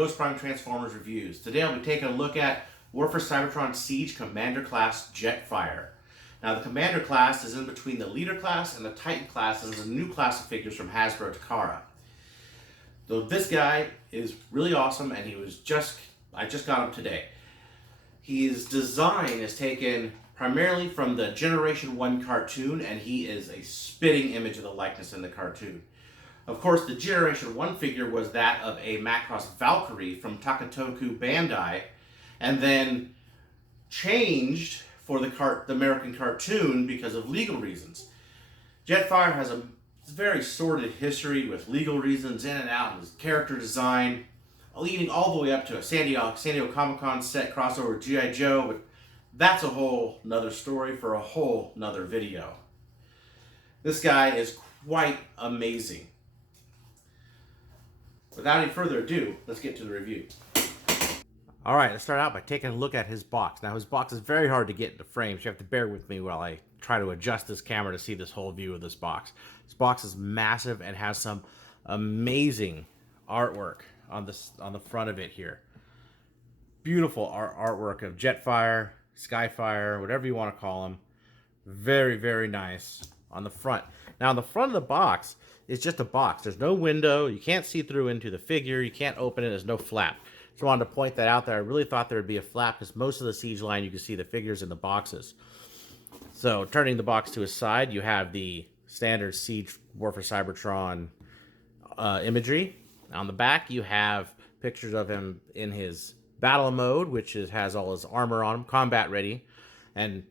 Ghost Prime Transformers reviews. Today I'll be taking a look at War for Cybertron Siege Commander Class Jetfire. Now the Commander class is in between the Leader class and the Titan class, and is a new class of figures from Hasbro Takara. So this guy is really awesome, and I just got him today. His design is taken primarily from the Generation 1 cartoon, and he is a spitting image of the likeness in the cartoon. Of course, the Generation 1 figure was that of a Macross Valkyrie from Takatoku Bandai, and then changed for the American cartoon because of legal reasons. Jetfire has a very sordid history with legal reasons in and out, and his character design, leading all the way up to a San Diego Comic-Con set crossover with G.I. Joe, but that's a whole nother story for a whole nother video. This guy is quite amazing. Without any further ado, let's get to the review. Alright, let's start out by taking a look at his box. Now his box is very hard to get into frame, so you have to bear with me while I try to adjust this camera to see this whole view of this box. This box is massive and has some amazing artwork on the front of it here. Beautiful artwork of Jetfire, Skyfire, whatever you want to call them. Very, very nice on the front. Now on the front of the box is just a box. There's no window. You can't see through into the figure. You can't open it. There's no flap. Just wanted to point that out there. I really thought there would be a flap because most of the Siege line you can see the figures in the boxes. So turning the box to his side, you have the standard Siege War for Cybertron imagery. On the back, you have pictures of him in his battle mode, which has all his armor on him, combat ready. And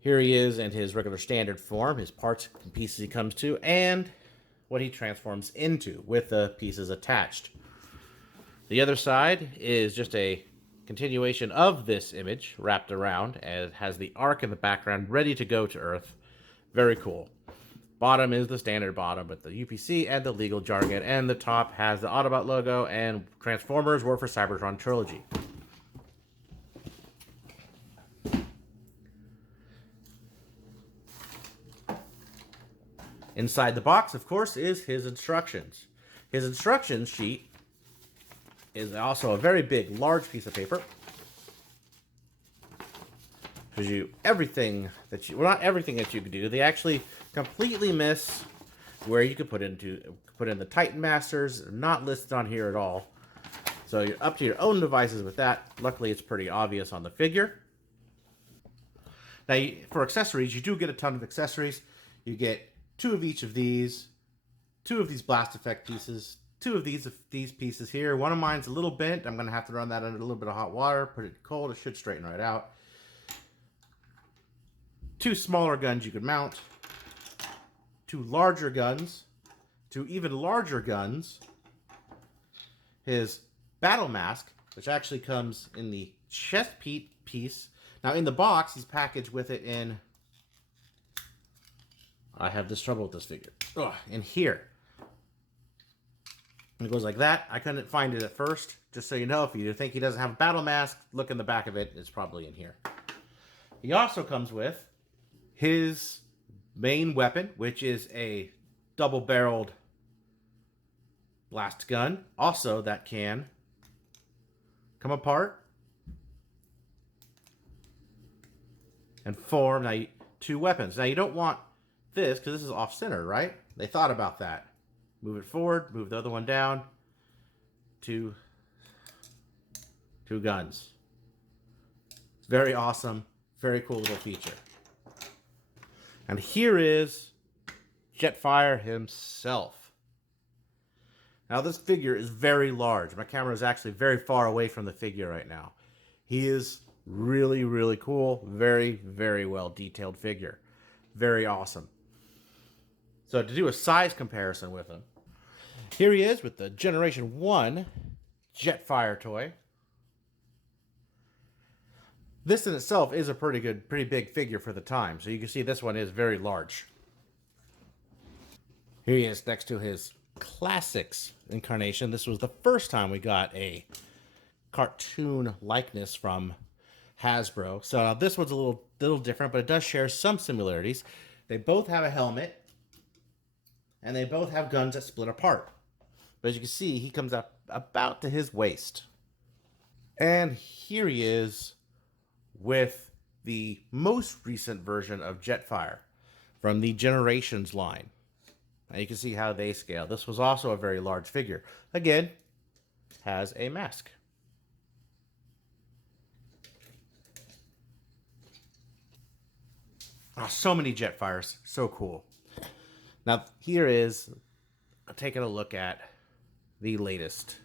here he is in his regular standard form, his parts and pieces he comes to, and what he transforms into with the pieces attached. The other side is just a continuation of this image wrapped around, and it has the Ark in the background ready to go to Earth. Very cool. Bottom is the standard bottom with the UPC and the legal jargon, and the top has the Autobot logo and Transformers War for Cybertron trilogy. Inside the box, of course, is his instructions. His instruction sheet is also a very big, large piece of paper. Shows you everything that well, not everything that you could do. They actually completely miss where you could put in the Titan Masters. They're not listed on here at all. So you're up to your own devices with that. Luckily, it's pretty obvious on the figure. Now, for accessories, you do get a ton of accessories. You get 2 of each of these, 2 of these blast effect pieces, 2 of these pieces here. One of mine's a little bent. I'm going to have to run that under a little bit of hot water, put it cold. It should straighten right out. 2 smaller guns you could mount. 2 larger guns. 2 even larger guns. His battle mask, which actually comes in the chest piece. Now in the box, he's packaged with it in... I have this trouble with this figure. In here. And it goes like that. I couldn't find it at first. Just so you know, if you think he doesn't have a battle mask, look in the back of it. It's probably in here. He also comes with his main weapon, which is a double-barreled blast gun. Also, that can come apart and form 2 weapons. Now, you don't want this because this is off-center, right? They thought about that. Move it forward, move the other one down. 2 guns. It's very awesome, very cool little feature. And here is Jetfire himself. Now this figure is very large. My camera is actually very far away from the figure right now. He is really, really cool. Very, very well detailed figure. Very awesome. So to do a size comparison with him, here he is with the Generation 1 Jetfire toy. This in itself is a pretty big figure for the time. So you can see this one is very large. Here he is next to his Classics incarnation. This was the first time we got a cartoon likeness from Hasbro. So this one's a little different, but it does share some similarities. They both have a helmet, and they both have guns that split apart. But as you can see, he comes up about to his waist. And here he is with the most recent version of Jetfire from the Generations line. And you can see how they scale. This was also a very large figure. Again, has a mask. Oh, so many Jetfires. So cool. Now, here is taking a look at the latest.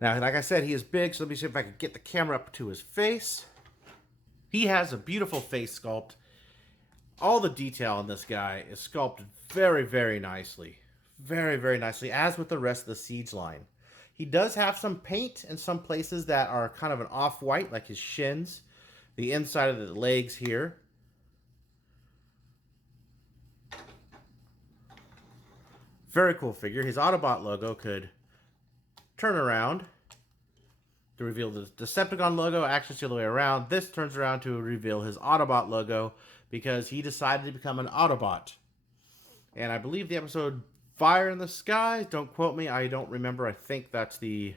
Now, like I said, he is big, so let me see if I can get the camera up to his face. He has a beautiful face sculpt. All the detail on this guy is sculpted very, very nicely. Very, very nicely, as with the rest of the Siege line. He does have some paint in some places that are kind of an off-white, like his shins, the inside of the legs here. Very cool figure. His Autobot logo could turn around to reveal the Decepticon logo. Actually, it's the other way around. This turns around to reveal his Autobot logo because he decided to become an Autobot. And I believe the episode Fire in the Sky, don't quote me, I don't remember. I think that's the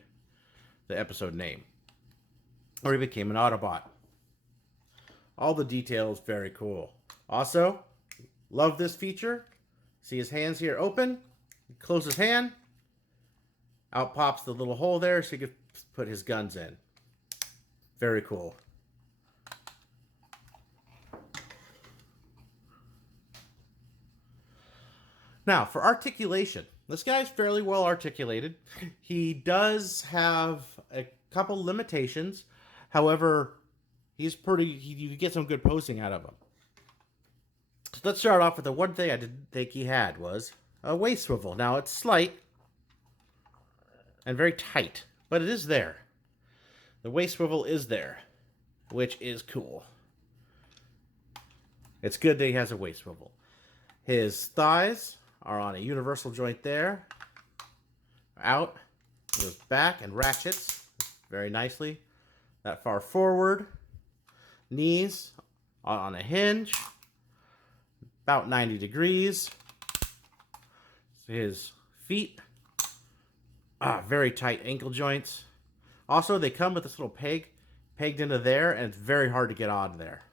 episode name. Or he became an Autobot. All the details, very cool. Also, love this feature. See his hands here open. Close his hand. Out pops the little hole there so he could put his guns in. Very cool. Now, for articulation. This guy's fairly well articulated. He does have a couple limitations. However, he's you get some good posing out of him. So let's start off with the one thing I didn't think he had was a waist swivel. Now, it's slight and very tight, but it is there. The waist swivel is there, which is cool. It's good that he has a waist swivel. His thighs are on a universal joint there. Out, goes back and ratchets very nicely. That far forward. Knees on a hinge. About 90 degrees. His feet. Very tight ankle joints. Also, they come with this little peg pegged into there, and it's very hard to get on there.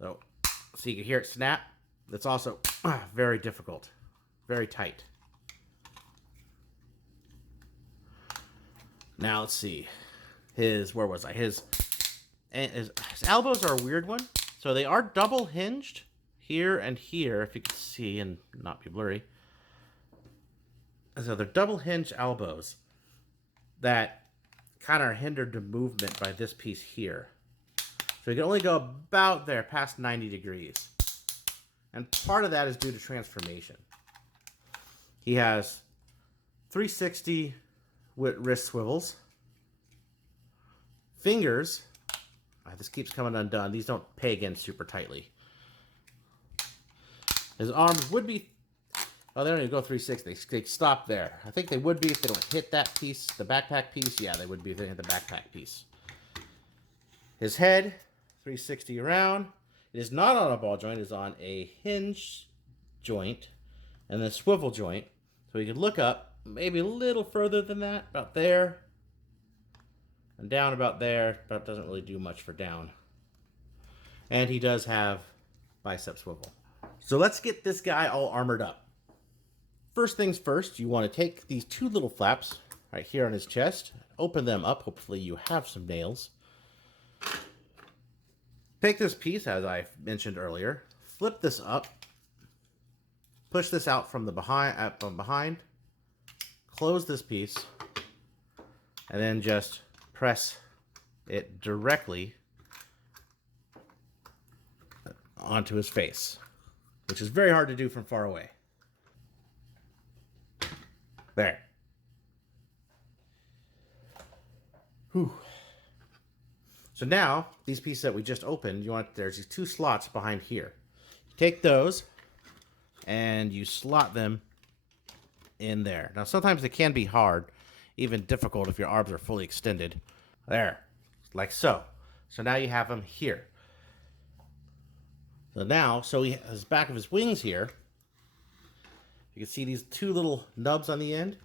So you can hear it snap. That's also very difficult. Very tight. Now, let's see. Where was I? His elbows are a weird one. So they are double hinged here and here, if you can see and not be blurry. So they're double hinged elbows that kind of are hindered to movement by this piece here. So you can only go about there, past 90 degrees. And part of that is due to transformation. He has 360 with wrist swivels. Fingers. This keeps coming undone. These don't peg in super tightly. His arms would be... Oh, they don't even go 360. They stop there. I think they would be if they don't hit that piece, the backpack piece. Yeah, they would be if they hit the backpack piece. His head, 360 around. It is not on a ball joint. It is on a hinge joint and then a swivel joint. So he could look up maybe a little further than that, about there. And down about there, but doesn't really do much for down. And he does have bicep swivel. So let's get this guy all armored up. First things first, you want to take these two little flaps right here on his chest, open them up. Hopefully you have some nails. Take this piece, as I mentioned earlier, flip this up, push this out from behind, close this piece, and then just press it directly onto his face, which is very hard to do from far away. There. Whew. So now, these pieces that we just opened, there's these two slots behind here. You take those, and you slot them in there. Now, sometimes it can be hard, even difficult if your arms are fully extended. There, like so. So now you have them here. So now, his back of his wings here, You can see these two little nubs on the end,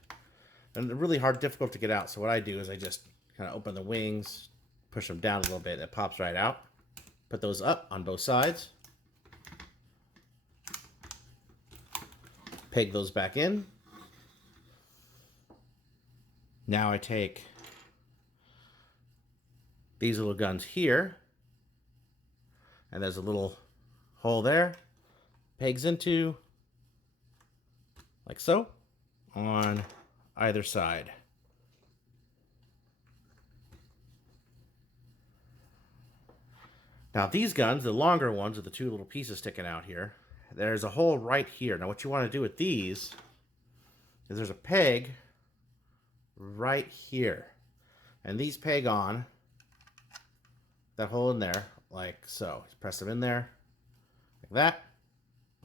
and they're really difficult to get out. So what I do is I just kind of open the wings, push them down a little bit, it pops right out. Put those up on both sides. Peg those back in. Now I take these little guns here, and there's a little hole there, pegs into, like so, on either side. Now these guns, the longer ones with the two little pieces sticking out here, there's a hole right here. Now what you want to do with these is there's a peg right here. And these peg on that hole in there, like so. Just press them in there, like that,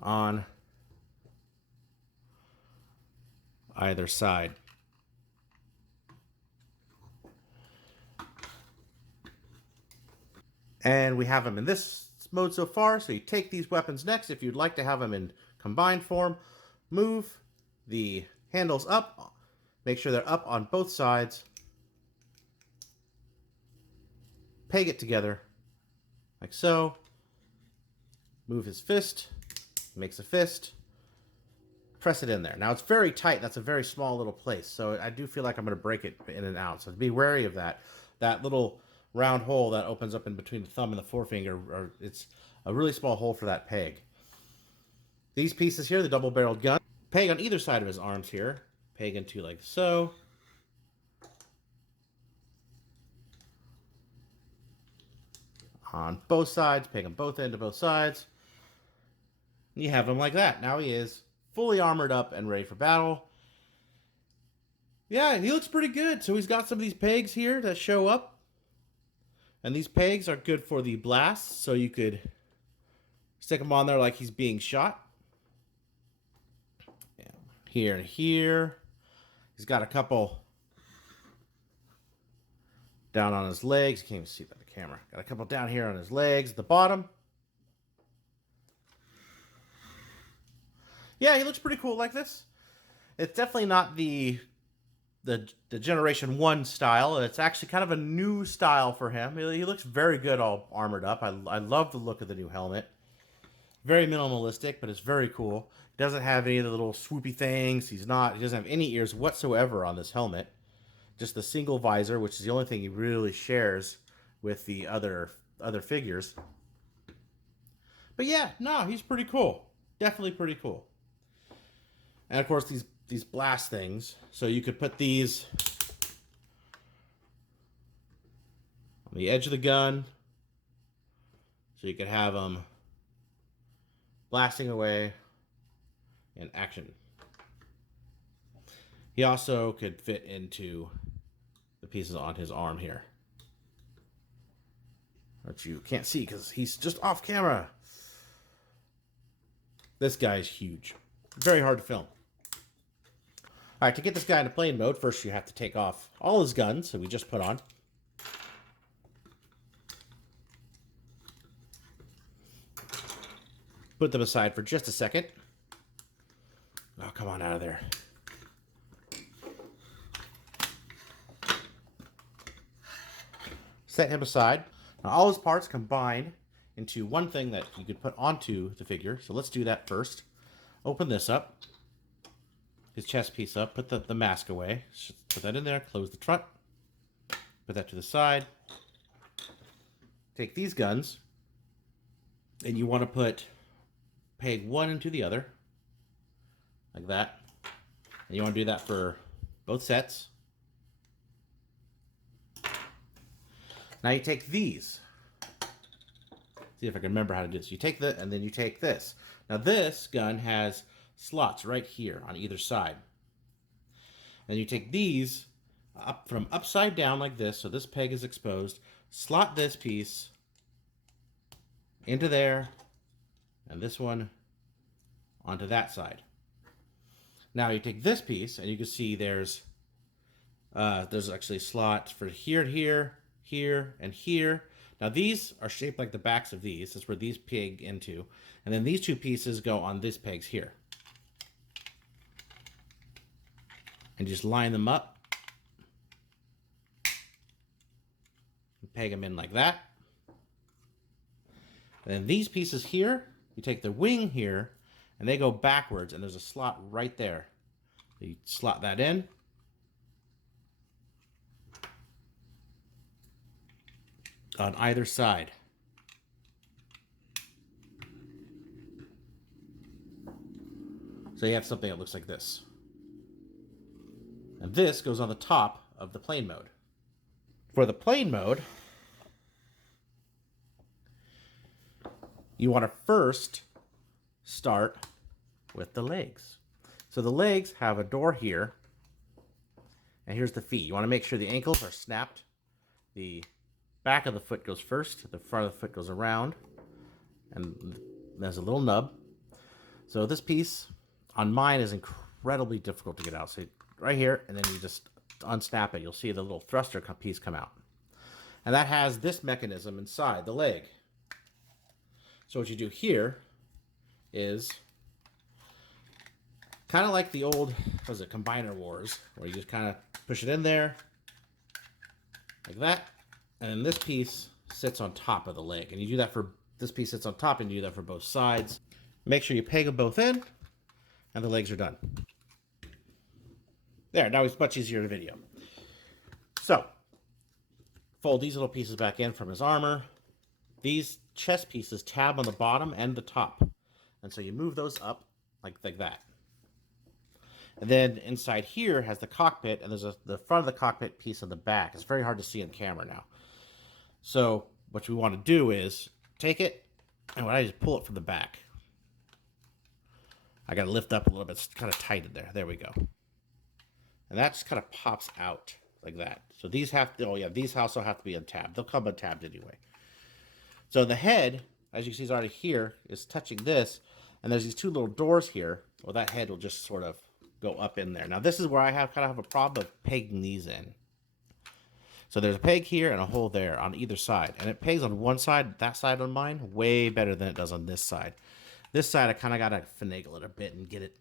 on either side. And we have them in this mode so far. So you take these weapons next. If you'd like to have them in combined form, move the handles up. Make sure they're up on both sides. Peg it together, like so. Move his fist, makes a fist. Press it in there. Now it's very tight. That's a very small little place. So I do feel like I'm going to break it in and out. So be wary of that. That little round hole that opens up in between the thumb and the forefinger, it's a really small hole for that peg. These pieces here, the double-barreled gun, peg on either side of his arms here. Peg into like so. On both sides, peg them both into both sides. And you have him like that. Now he is fully armored up and ready for battle. Yeah, he looks pretty good. So he's got some of these pegs here that show up. And these pegs are good for the blasts, so you could stick them on there like he's being shot. Yeah. Here and here. He's got a couple down on his legs. You can't even see that in the camera. Got a couple down here on his legs at the bottom. Yeah, he looks pretty cool like this. It's definitely not the Generation 1 style. It's actually kind of a new style for him. He looks very good all armored up. I love the look of the new helmet. Very minimalistic, but it's very cool. He doesn't have any of the little swoopy things. He doesn't have any ears whatsoever on this helmet. Just the single visor, which is the only thing he really shares with the other figures. But yeah, no, he's pretty cool. Definitely pretty cool. And of course, these blast things. So you could put these on the edge of the gun. So you could have them blasting away in action. He also could fit into the pieces on his arm here, which you can't see because he's just off camera. This guy is huge. Very hard to film. All right, to get this guy into plane mode, first you have to take off all his guns that we just put on. Put them aside for just a second. Oh, come on out of there. Set him aside. Now all his parts combine into one thing that you could put onto the figure. So let's do that first. Open this up. His chest piece up. Put the mask away. Put that in there. Close the front. Put that to the side. Take these guns. And you want to put peg one into the other. Like that. And you want to do that for both sets. Now you take these. See if I can remember how to do this. You take that, and then you take this. Now this gun has slots right here on either side. And you take these up from upside down like this, so this peg is exposed. Slot this piece into there, and this one onto that side. Now you take this piece, and you can see there's actually slots for here and here, here and here. Now these are shaped like the backs of these. That's where these peg into. And then these two pieces go on these pegs here. And just line them up. And peg them in like that. And then these pieces here, you take the wing here, and they go backwards, and there's a slot right there. You slot that in. On either side. So you have something that looks like this. And this goes on the top of the plane mode. For the plane mode, you want to first start with the legs. So the legs have a door here, and here's the feet. You want to make sure the ankles are snapped. The back of the foot goes first, the front of the foot goes around, and there's a little nub. So this piece on mine is incredibly difficult to get out. So right here, and then you just unsnap it. You'll see the little thruster piece come out. And that has this mechanism inside the leg. So what you do here is kind of like the old, what was it, Combiner Wars, where you just kind of push it in there, like that. And then this piece sits on top of the leg. And you do that for, this piece sits on top, and you do that for both sides. Make sure you peg them both in, and the legs are done. There, now it's much easier to video. So, fold these little pieces back in from his armor. These chest pieces tab on the bottom and the top. And so you move those up like that. And then inside here has the cockpit, and there's the front of the cockpit piece on the back. It's very hard to see on camera now. So what we want to do is take it, and what I just pull it from the back. I got to lift up a little bit. It's kind of tight in there. There we go. And that just kind of pops out like that. So these have to, oh yeah, these also have to be untabbed. They'll come untabbed anyway. So the head, as you can see, is already here, is touching this, and there's these two little doors here. Well, that head will just sort of go up in there. Now this is where I kind of have a problem of pegging these in. So there's a peg here and a hole there on either side. And it pegs on one side, that side on mine, way better than it does on this side. This side, I kind of got to finagle it a bit and get it.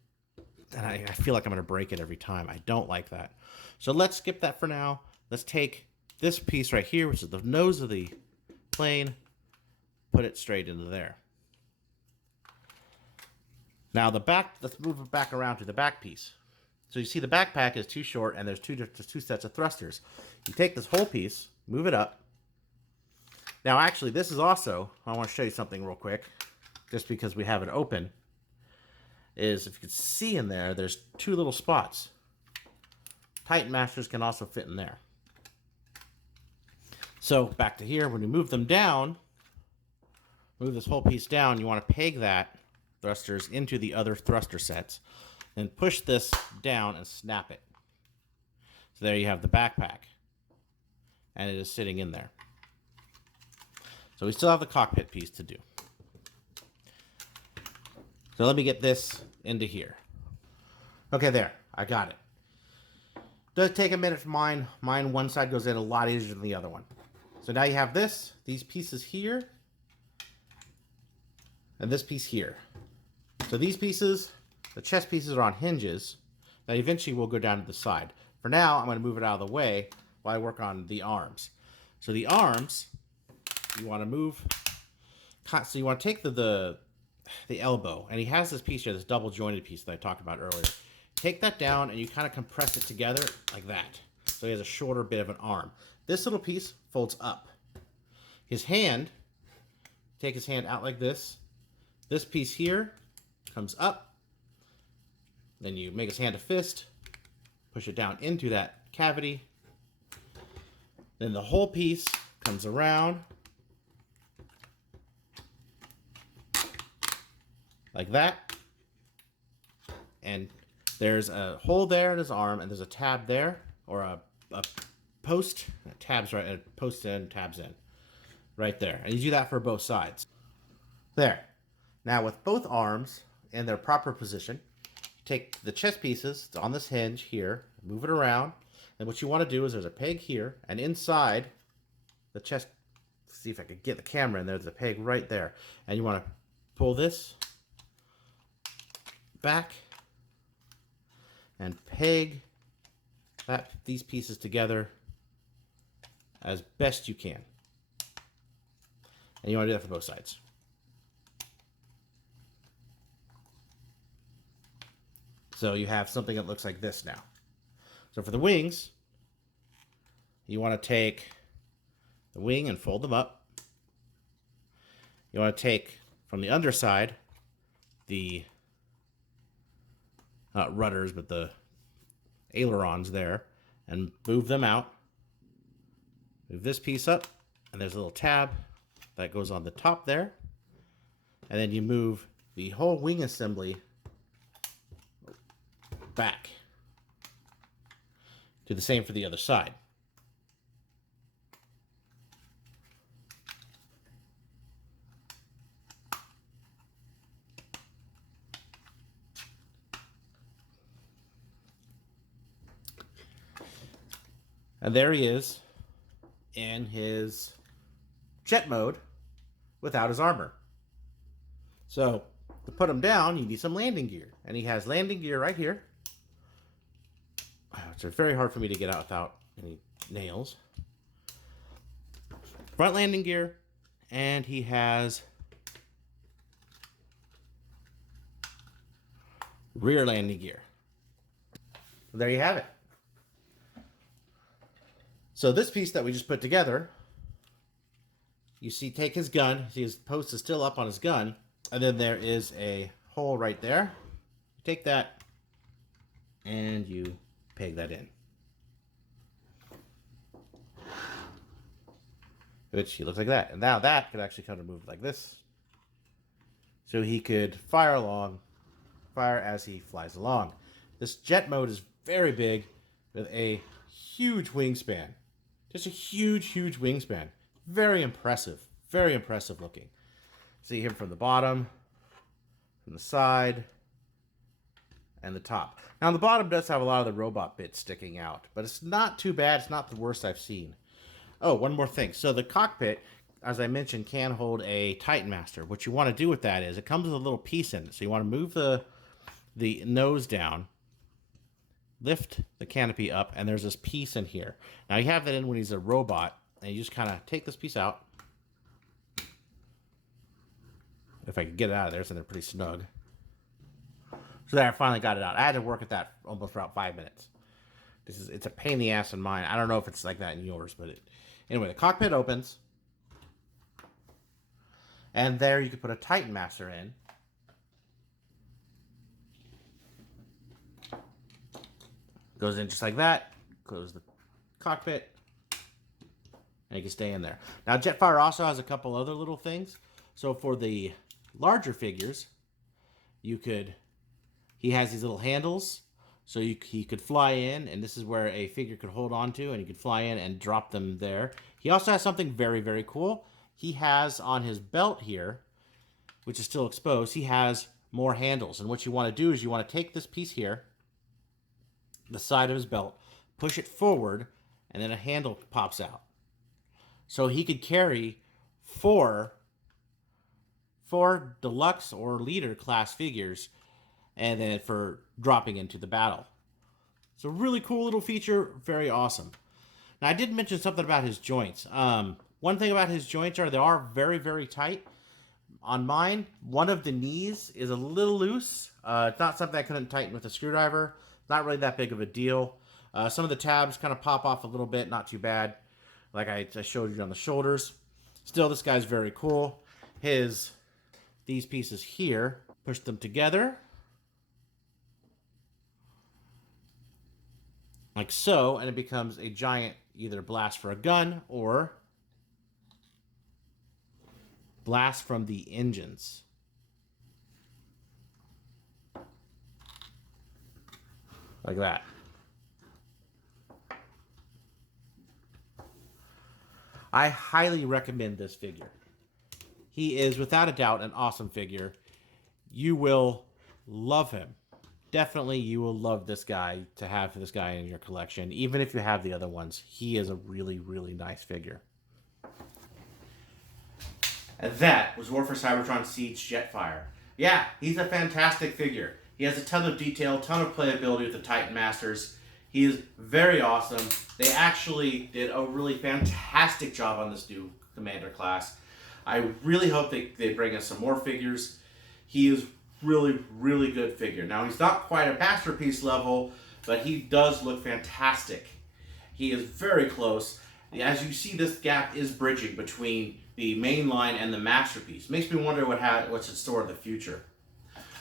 And I feel like I'm going to break it every time. I don't like that. So let's skip that for now. Let's take this piece right here, which is the nose of the plane, put it straight into there. Now the back, let's move it back around to the back piece. So you see the backpack is too short, and there's two sets of thrusters. You take this whole piece, move it up. Now actually, this is also, I want to show you something real quick, just because we have it open, is if you can see in there, there's two little spots. Titan Masters can also fit in there. So back to here, when you move them down, move this whole piece down, you want to peg that thrusters into the other thruster sets, and push this down and snap it. So there you have the backpack, and it is sitting in there. So we still have the cockpit piece to do. So let me get this into here. Okay, there, I got it. Does take a minute for mine. Mine, one side goes in a lot easier than the other one. So now you have these pieces here, and this piece here. So these pieces, the chest pieces are on hinges that eventually will go down to the side. For now, I'm going to move it out of the way while I work on the arms. So the arms, you want to move, so you want to take the elbow, and he has this piece here, this double jointed piece that I talked about earlier. Take that down, and you kind of compress it together like that. So he has a shorter bit of an arm. This little piece folds up. His hand, take his hand out like this. This piece here comes up. Then you make his hand a fist, push it down into that cavity. Then the whole piece comes around like that. And there's a hole there in his arm, and there's a tab there, or a post, tabs right, post in, tabs in, right there. And you do that for both sides. There. Now with both arms in their proper position, take the chest pieces on this hinge here, move it around, and what you want to do is there's a peg here, and inside the chest, see if I could get the camera in there, there's a peg right there, and you want to pull this back and peg clap these pieces together as best you can. And you want to do that for both sides. So you have something that looks like this now. So for the wings, you want to take the wing and fold them up. You want to take from the underside the not rudders, but the ailerons there, and move them out. Move this piece up, and there's a little tab that goes on the top there. And then you move the whole wing assembly back. Do the same for the other side. And there he is in his jet mode without his armor. So to put him down, you need some landing gear. And he has landing gear right here. It's very hard for me to get out without any nails. Front landing gear, and he has rear landing gear. There you have it. So this piece that we just put together, you see, take his gun. See, his post is still up on his gun, and then there is a hole right there. You take that and you peg that in, which he looks like that. And now that could actually kind of move like this, so he could fire as he flies along. This jet mode is very big with a huge wingspan. Just a huge wingspan. Very impressive looking. See him from the bottom, from the side, and the top. Now the bottom does have a lot of the robot bits sticking out, but it's not too bad. It's not the worst I've seen. Oh, one more thing. So the cockpit, as I mentioned, can hold a Titan Master. What you want to do with that is it comes with a little piece in it. So you want to move the nose down, lift the canopy up, and there's this piece in here. Now you have that in when he's a robot, and you just kind of take this piece out. If I could get it out of there, so they're pretty snug. So there, I finally got it out. I had to work at that almost for about 5 minutes. It's a pain in the ass in mine. I don't know if it's like that in yours, but anyway, the cockpit opens, and there you can put a Titan Master in. Goes in just like that. Close the cockpit, and you can stay in there. Now, Jetfire also has a couple other little things. So for the larger figures, he has these little handles, so he could fly in, and this is where a figure could hold on to, and you could fly in and drop them there. He also has something very cool. He has on his belt here, which is still exposed, he has more handles. And what you want to do is you want to take this piece here, the side of his belt, push it forward, and then a handle pops out. So he could carry four deluxe or leader class figures, and then for dropping into the battle. It's a really cool little feature, very awesome. Now I did mention something about his joints. One thing about his joints are they are very tight. On mine, one of the knees is a little loose. It's not something I couldn't tighten with a screwdriver. Not really that big of a deal. Some of the tabs kind of pop off a little bit, not too bad. Like I showed you on the shoulders. Still, this guy's very cool. These pieces here, push them together. Like so, and it becomes a giant either blast for a gun or blast from the engines. Like that. I highly recommend this figure. He is, without a doubt, an awesome figure. You will love him. Definitely, you will love this guy, to have this guy in your collection. Even if you have the other ones, he is a really nice figure. And that was War for Cybertron Siege Jetfire. Yeah, he's a fantastic figure. He has a ton of detail, ton of playability with the Titan Masters. He is very awesome. They actually did a really fantastic job on this new Commander class. I really hope they bring us some more figures. He is really, really good figure. Now, he's not quite a masterpiece level, but he does look fantastic. He is very close. As you see, this gap is bridging between the main line and the masterpiece. Makes me wonder what's in store in the future.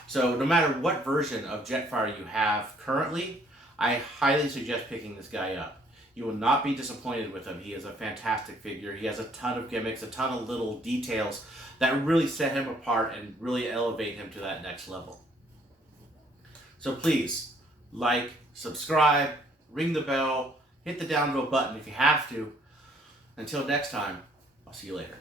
So no matter what version of Jetfire you have currently, I highly suggest picking this guy up. You will not be disappointed with him. He is a fantastic figure. He has a ton of gimmicks, a ton of little details that really set him apart and really elevate him to that next level. So please, like, subscribe, ring the bell, hit the downvote button if you have to. Until next time, I'll see you later.